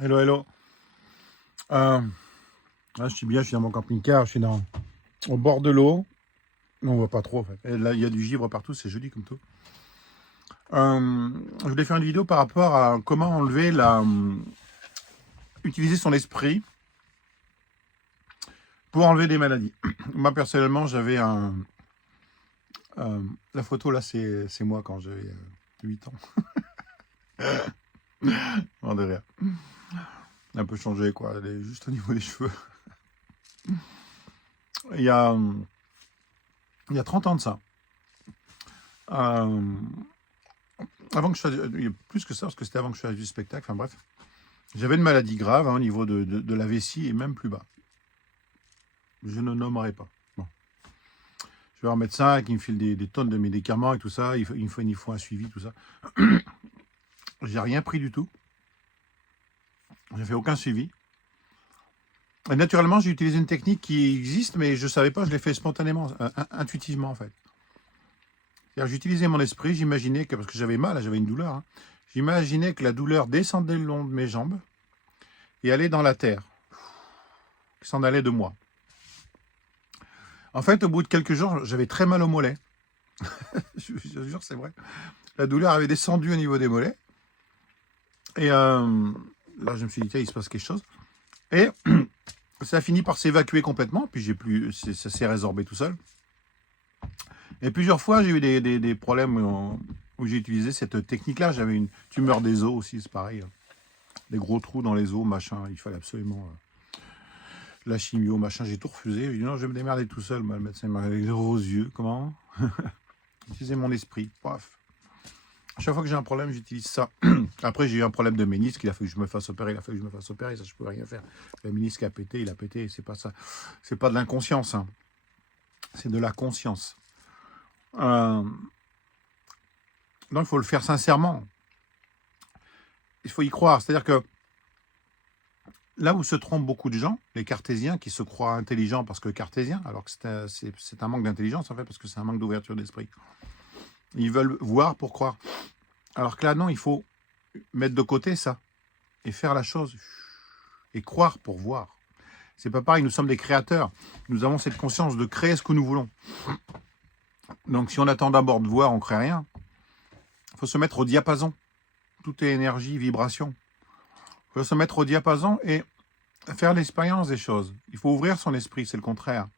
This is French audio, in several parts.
Hello, hello. Là, je suis bien, je suis dans mon camping-car, je suis au bord de l'eau. On voit pas trop, en fait. Et là, il y a du givre partout, c'est joli comme tout. Je voulais faire une vidéo par rapport à comment enlever utiliser son esprit pour enlever des maladies. Moi, personnellement, j'avais la photo, là, c'est moi quand j'avais 8 ans. Non, de rire. Un peu changé, quoi. Elle est juste au niveau des cheveux. Il y a, il y a 30 ans de ça. Euh, Avant que je fasse, il y a plus que ça, parce que c'était avant que je fasse du spectacle, enfin bref. J'avais une maladie grave au niveau de la vessie et même plus bas. Je ne nommerai pas. Bon. Je vais voir un médecin qui me file des tonnes de médicaments et tout ça. Il faut un suivi, tout ça. J'ai rien pris du tout. J'ai fait aucun suivi. Et naturellement, j'ai utilisé une technique qui existe, mais je ne savais pas, je l'ai fait spontanément, intuitivement en fait. J'utilisais mon esprit, j'imaginais que, parce que j'avais mal, j'avais une douleur, hein, j'imaginais que la douleur descendait le long de mes jambes et allait dans la terre, qui s'en allait de moi. En fait, au bout de quelques jours, j'avais très mal au mollet. Je vous jure, c'est vrai. La douleur avait descendu au niveau des mollets. Et là, je me suis dit, tiens, il se passe quelque chose. Et ça a fini par s'évacuer complètement. Puis ça s'est résorbé tout seul. Et plusieurs fois, j'ai eu des problèmes où j'ai utilisé cette technique-là. J'avais une tumeur des os aussi, c'est pareil. Des gros trous dans les os, machin. Il fallait absolument la chimio, machin. J'ai tout refusé. J'ai dit non, je vais me démerder tout seul. Moi, le médecin m'a avec des gros yeux. Comment utiliser mon esprit. Paf. À chaque fois que j'ai un problème, j'utilise ça. Après, j'ai eu un problème de ménisque. Il a fallu que je me fasse opérer. Il a fallu que je me fasse opérer. Ça, je ne pouvais rien faire. Le ménisque a pété. Il a pété. C'est pas ça. C'est pas de l'inconscience. Hein. C'est de la conscience. Donc, il faut le faire sincèrement. Il faut y croire. C'est-à-dire que là où se trompent beaucoup de gens, les cartésiens qui se croient intelligents parce que cartésiens, alors que c'est un manque d'intelligence en fait, parce que c'est un manque d'ouverture d'esprit. Ils veulent voir pour croire. Alors que là, non, il faut mettre de côté ça et faire la chose et croire pour voir. C'est pas pareil, nous sommes des créateurs. Nous avons cette conscience de créer ce que nous voulons. Donc si on attend d'abord de voir, on ne crée rien. Il faut se mettre au diapason. Tout est énergie, vibration. Il faut se mettre au diapason et faire l'expérience des choses. Il faut ouvrir son esprit, c'est le contraire.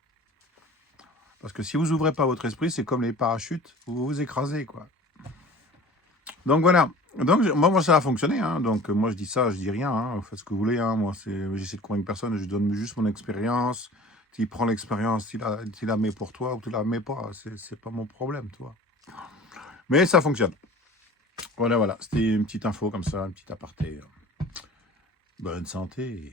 Parce que si vous n'ouvrez pas votre esprit, c'est comme les parachutes, vous vous écrasez, quoi. Donc voilà. Donc moi ça a fonctionné. Hein. Donc moi je dis ça, je dis rien. Hein. Faites ce que vous voulez. Hein. Moi j'essaie de convaincre personne. Je donne juste mon expérience. Tu prends l'expérience, tu la mets pour toi ou tu la mets pas. C'est pas mon problème, toi. Mais ça fonctionne. Voilà, voilà. C'était une petite info comme ça, un petit aparté. Bonne santé.